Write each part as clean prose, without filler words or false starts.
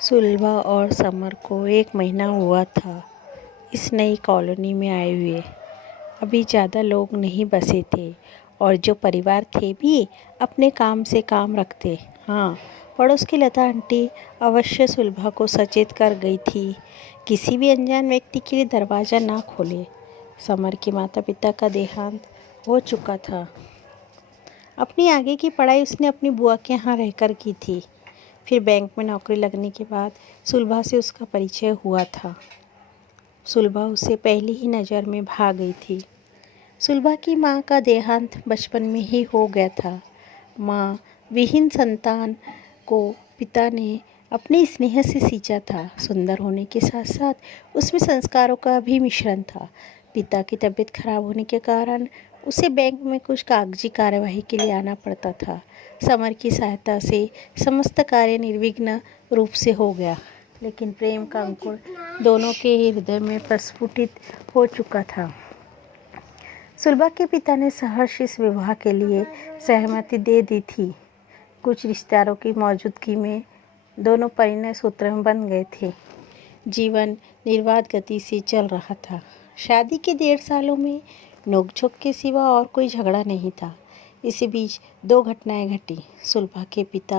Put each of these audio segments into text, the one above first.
सुलभा और समर को 1 महीना हुआ था इस नई कॉलोनी में आए हुए। अभी ज़्यादा लोग नहीं बसे थे और जो परिवार थे भी अपने काम से काम रखते। हाँ, पड़ोस की लता आंटी अवश्य सुलभा को सचेत कर गई थी, किसी भी अनजान व्यक्ति के लिए दरवाज़ा ना खोले। समर के माता पिता का देहांत हो चुका था। अपनी आगे की पढ़ाई उसने अपनी बुआ के यहाँ रहकर की थी। फिर बैंक में नौकरी लगने के बाद सुलभा से उसका परिचय हुआ था। सुलभा उससे पहली ही नज़र में भाग गई थी। सुलभा की माँ का देहांत बचपन में ही हो गया था। माँ विहीन संतान को पिता ने अपने स्नेह से सींचा था। सुंदर होने के साथ साथ उसमें संस्कारों का भी मिश्रण था। पिता की तबीयत खराब होने के कारण उसे बैंक में कुछ कागजी कार्यवाही के लिए आना पड़ता था। समर की सहायता से समस्त कार्य निर्विघ्न रूप से हो गया, लेकिन प्रेम का अंकुर दोनों के हृदय में प्रस्फुटित हो चुका था। सुलभा के पिता ने सहर्ष इस विवाह के लिए सहमति दे दी थी। कुछ रिश्तेदारों की मौजूदगी में दोनों परिणय सूत्र में बंध गए थे। जीवन निर्बाध गति से चल रहा था। शादी के 1.5 सालों में नोकझोंक के सिवा और कोई झगड़ा नहीं था। इसी बीच 2 घटनाएं घटी। सुलभा के पिता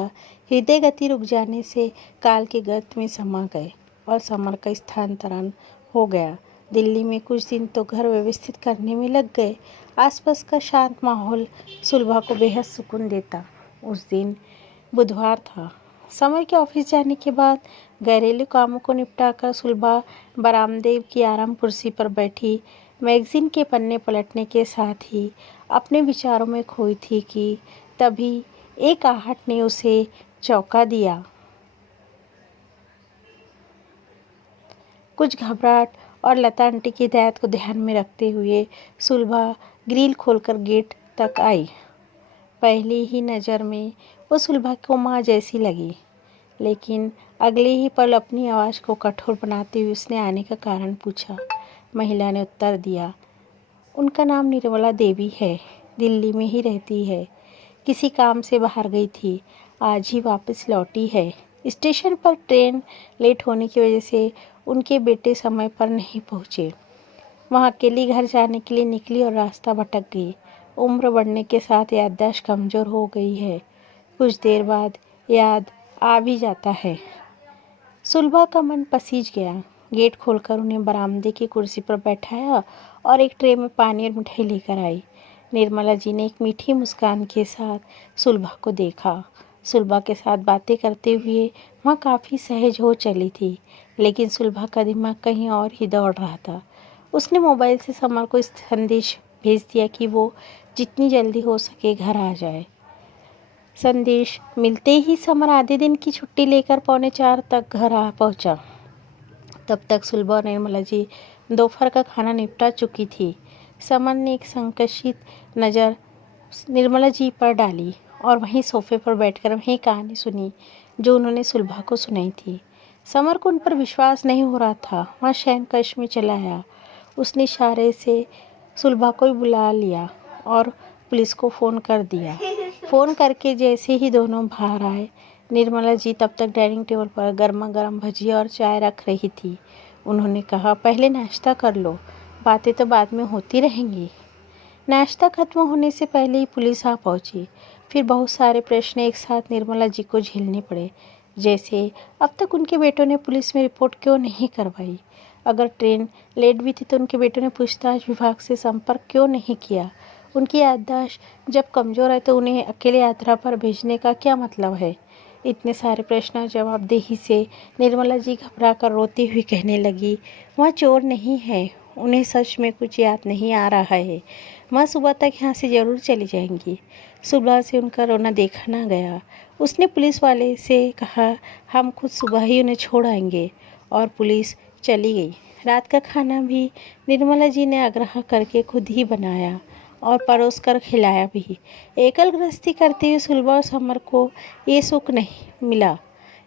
हृदय गति रुक जाने से काल के गर्त में समा गए और समर का स्थानांतरण हो गया। दिल्ली में कुछ दिन तो घर व्यवस्थित करने में लग गए। आसपास का शांत माहौल सुलभा को बेहद सुकून देता। उस दिन बुधवार था। समर के ऑफिस जाने के बाद घरेलू कामों को निपटाकर सुलभा बरामदे की आराम कुर्सी पर बैठी मैगजीन के पन्ने पलटने के साथ ही अपने विचारों में खोई थी कि तभी एक आहट ने उसे चौंका दिया। कुछ घबराहट और लता आंटी की हिदायत को ध्यान में रखते हुए सुलभा ग्रिल खोलकर गेट तक आई। पहली ही नज़र में वो सुलभा को माँ जैसी लगी, लेकिन अगले ही पल अपनी आवाज़ को कठोर बनाते हुए उसने आने का कारण पूछा। महिला ने उत्तर दिया, उनका नाम निर्मला देवी है, दिल्ली में ही रहती है, किसी काम से बाहर गई थी, आज ही वापस लौटी है। स्टेशन पर ट्रेन लेट होने की वजह से उनके बेटे समय पर नहीं पहुँचे। वहाँ अकेली घर जाने के लिए निकली और रास्ता भटक गई। उम्र बढ़ने के साथ याददाश्त कमज़ोर हो गई है, कुछ देर बाद याद आ भी जाता है। सुलभा का मन पसीज गया। गेट खोलकर उन्हें बरामदे की कुर्सी पर बैठाया और एक ट्रे में पानी और मिठाई लेकर आई। निर्मला जी ने एक मीठी मुस्कान के साथ सुलभा को देखा। सुलभा के साथ बातें करते हुए वहाँ काफ़ी सहज हो चली थी, लेकिन सुलभा का दिमाग कहीं और ही दौड़ रहा था। उसने मोबाइल से समर को संदेश भेज दिया कि वो जितनी जल्दी हो सके घर आ जाए। संदेश मिलते ही समर आधे दिन की छुट्टी लेकर 3:45 तक घर आ पहुंचा। तब तक सुलभा और निर्मला जी दोपहर का खाना निपटा चुकी थी। समर ने एक संकशित नज़र निर्मला जी पर डाली और वहीं सोफे पर बैठकर वहीं कहानी सुनी जो उन्होंने सुलभा को सुनाई थी। समर को उन पर विश्वास नहीं हो रहा था। वहाँ शयनकक्ष में चला आया। उसने इशारे से सुलभा को बुला लिया और पुलिस को फ़ोन कर दिया। फ़ोन करके जैसे ही दोनों बाहर आए, निर्मला जी तब तक डाइनिंग टेबल पर गर्मा गर्म भजिया और चाय रख रही थी। उन्होंने कहा, पहले नाश्ता कर लो, बातें तो बाद में होती रहेंगी। नाश्ता खत्म होने से पहले ही पुलिस आ पहुंची। फिर बहुत सारे प्रश्न एक साथ निर्मला जी को झेलने पड़े, जैसे अब तक उनके बेटों ने पुलिस में रिपोर्ट क्यों नहीं करवाई, अगर ट्रेन लेट भी थी तो उनके बेटों ने पूछताछ विभाग से संपर्क क्यों नहीं किया, उनकी याददाश्त जब कमज़ोर है तो उन्हें अकेले यात्रा पर भेजने का क्या मतलब है। इतने सारे प्रश्न जवाबदेही से निर्मला जी घबरा कर रोती हुई कहने लगी, वहाँ चोर नहीं है, उन्हें सच में कुछ याद नहीं आ रहा है, वह सुबह तक यहाँ से ज़रूर चली जाएंगी। सुबह से उनका रोना देखा ना गया। उसने पुलिस वाले से कहा, हम खुद सुबह ही उन्हें छोड़ आएंगे, और पुलिस चली गई। रात का खाना भी निर्मला जी ने आग्रह करके खुद ही बनाया और परोस कर खिलाया भी। एकल गृहस्थी करते हुए सुलभा और समर को ये सुख नहीं मिला,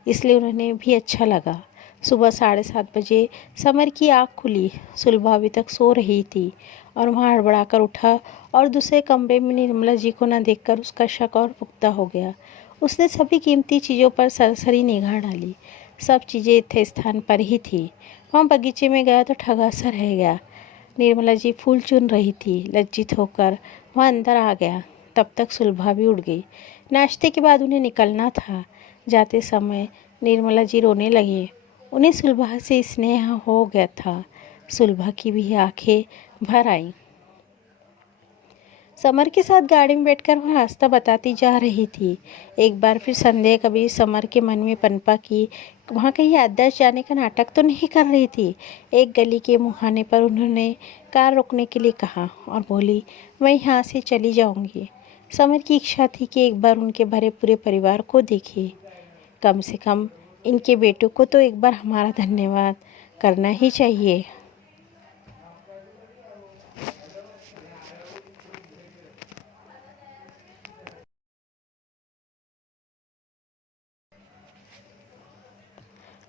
इसलिए उन्हें भी अच्छा लगा। सुबह 7:30 बजे समर की आँख खुली। सुलभा अभी तक सो रही थी और वहाँ हड़बड़ाकर उठा और दूसरे कमरे में निर्मला जी को न देखकर उसका शक और पुख्ता हो गया। उसने सभी कीमती चीज़ों पर सरसरी निगाह डाली। सब चीज़ें थे स्थान पर ही थी। वहाँ बगीचे में गया तो ठगा सा रह गया। निर्मला जी फूल चुन रही थी। लज्जित होकर वह अंदर आ गया। तब तक सुलभा भी उठ गई। नाश्ते के बाद उन्हें निकलना था। जाते समय निर्मला जी रोने लगी। उन्हें सुलभा से स्नेह हो गया था। सुलभा की भी आंखें भर आईं। समर के साथ गाड़ी में बैठकर वह रास्ता बताती जा रही थी। एक बार फिर संदेह कभी समर के मन में पनपा कि वहाँ कहीं याददाश्त जाने का नाटक तो नहीं कर रही थी। एक गली के मुहाने पर उन्होंने कार रोकने के लिए कहा और बोली, मैं यहाँ से चली जाऊँगी। समर की इच्छा थी कि एक बार उनके भरे पूरे परिवार को देखे। कम से कम इनके बेटों को तो एक बार हमारा धन्यवाद करना ही चाहिए।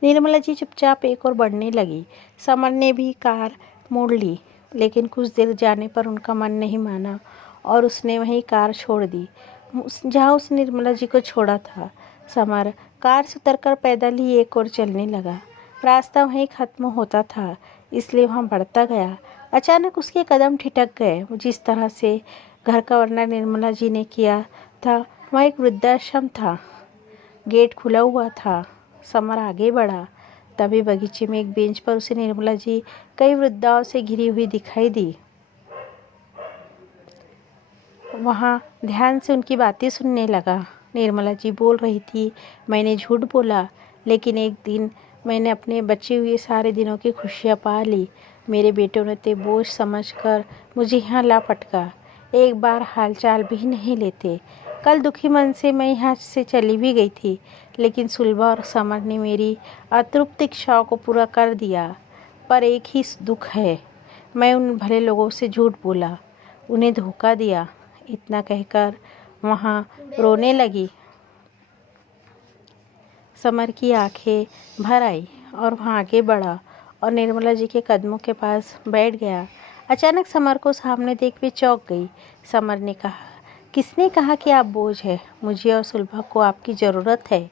निर्मला जी चुपचाप एक और बढ़ने लगी। समर ने भी कार मोड़ ली, लेकिन कुछ देर जाने पर उनका मन नहीं माना और उसने वहीं कार छोड़ दी जहाँ उसने निर्मला जी को छोड़ा था। समर कार से उतरकर पैदल ही एक और चलने लगा। रास्ता वहीं खत्म होता था, इसलिए वहाँ बढ़ता गया। अचानक उसके कदम ठिठक गए। जिस तरह से घर का वर्णन निर्मला जी ने किया था, वहाँ एक वृद्धाश्रम था। गेट खुला हुआ था। समर आगे बढ़ा। तभी बगीचे में एक बेंच पर उसे निर्मला जी कई वृद्धाओं से घिरी हुई दिखाई दी। वहाँ ध्यान से उनकी बातें सुनने लगा। निर्मला जी बोल रही थी, मैंने झूठ बोला, लेकिन एक दिन मैंने अपने बचे हुए सारे दिनों की खुशियाँ पा ली। मेरे बेटों ने तो बोझ समझकर मुझे यहाँ ला पटका। एक बार हालचाल भी नहीं लेते। कल दुखी मन से मैं यहाँ से चली भी गई थी, लेकिन सुलभा और समर ने मेरी अतृप्त इच्छाओं को पूरा कर दिया। पर एक ही दुख है, मैं उन भले लोगों से झूठ बोला, उन्हें धोखा दिया। इतना कहकर वहाँ रोने लगी। समर की आंखें भर आई और वहाँ आगे बढ़ा और निर्मला जी के कदमों के पास बैठ गया। अचानक समर को सामने देख वे चौंक गई। समर ने कहा, किसने कहा कि आप बोझ है? मुझे और सुलभा को आपकी ज़रूरत है।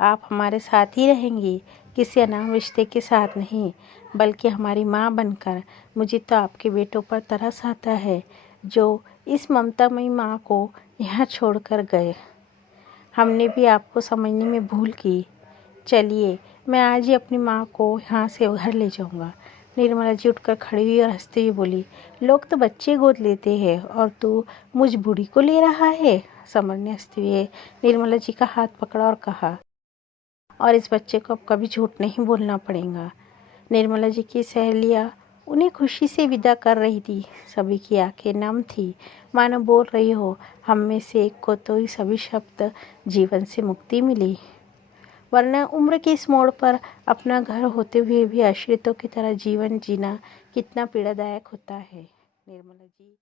आप हमारे साथ ही रहेंगी, किसी अनाम रिश्ते के साथ नहीं, बल्कि हमारी माँ बनकर। मुझे तो आपके बेटों पर तरस आता है, जो इस ममतामयी माँ को यहाँ छोड़कर गए। हमने भी आपको समझने में भूल की। चलिए, मैं आज ही अपनी माँ को यहाँ से घर ले जाऊँगा। निर्मला जी उठकर खड़ी हुई और हंसते हुए बोली, लोग तो बच्चे गोद लेते हैं और तू मुझ बूढ़ी को ले रहा है। समर ने हंसते हुए निर्मला जी का हाथ पकड़ा और कहा, और इस बच्चे को अब कभी झूठ नहीं बोलना पड़ेगा। निर्मला जी की सहेलियाँ उन्हें खुशी से विदा कर रही थी। सभी की आंखें नम थी, मानो बोल रही हो, हम में से एक को तो ये सभी शब्द जीवन से मुक्ति मिली, वरना उम्र के इस मोड़ पर अपना घर होते हुए भी आश्रितों की तरह जीवन जीना कितना पीड़ादायक होता है। निर्मला जी